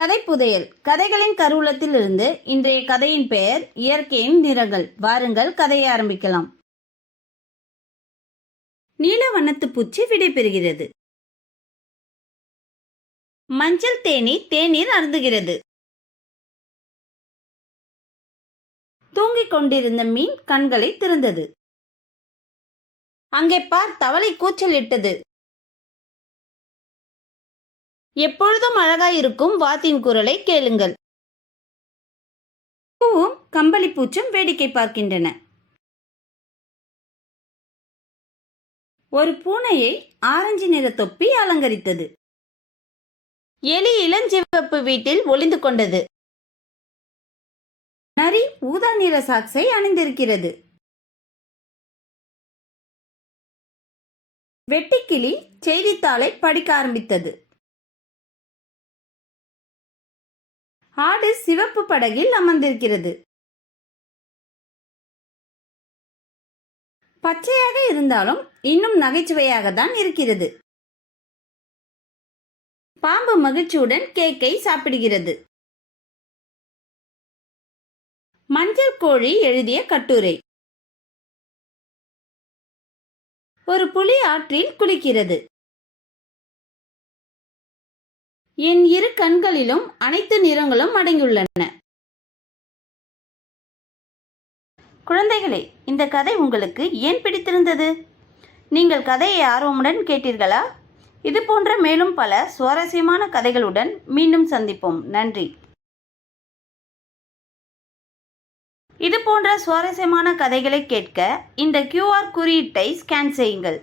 கதை புதையல். கதைகளின் கருவூலத்திலிருந்து இன்றைய கதையின் பெயர் இயற்கையின் நிறங்கள். வாருங்கள், கதையை ஆரம்பிக்கலாம். நீல வண்ணத்து பூச்சி விடைபெறுகிறது. மஞ்சள் தேனி தேநீர் அருந்துகிறது. தூங்கிக் கொண்டிருந்த மீன் கண்களை திறந்தது. அங்கே பார், தவளை கூச்சலிட்டது. எப்பொழுதும் அழகாயிருக்கும் வாத்தின் குரலை கேளுங்கள். பூவும் கம்பளி பூச்சும் வேடிக்கை பார்க்கின்றன. ஒரு பூனையை ஆரஞ்சு நிற தொப்பி அலங்கரித்தது. எலி இளஞ்சிவப்பு வீட்டில் ஒளிந்து கொண்டது. நரி ஊதா நிற சாக்ஸை அணிந்திருக்கிறது. வெட்டுக்கிளி செய்தித்தாளை படிக்க ஆரம்பித்தது. ஆடு சிவப்பு படகில் அமர்ந்திருக்கிறது. பச்சையாக இருந்தாலும் இன்னும் நகைச்சுவையாக தான் இருக்கிறது. பாம்பு மகிழ்ச்சியுடன் கேக்கை சாப்பிடுகிறது. மஞ்சள் கோழி எழுதிய கட்டுரை. ஒரு புலி ஆற்றில் குளிக்கிறது. என் இரு கண்களிலும் அனைத்து நிறங்களும் அடங்கியுள்ளன. குழந்தைகளே, இந்த கதை உங்களுக்கு ஏன் பிடித்திருந்தது? நீங்கள் கதையை ஆர்வமுடன் கேட்டீர்களா? இது போன்ற மேலும் பல சுவாரஸ்யமான கதைகளுடன் மீண்டும் சந்திப்போம். நன்றி. இது போன்ற சுவாரஸ்யமான கதைகளை கேட்க இந்த QR குறியீட்டை ஸ்கேன் செய்யுங்கள்.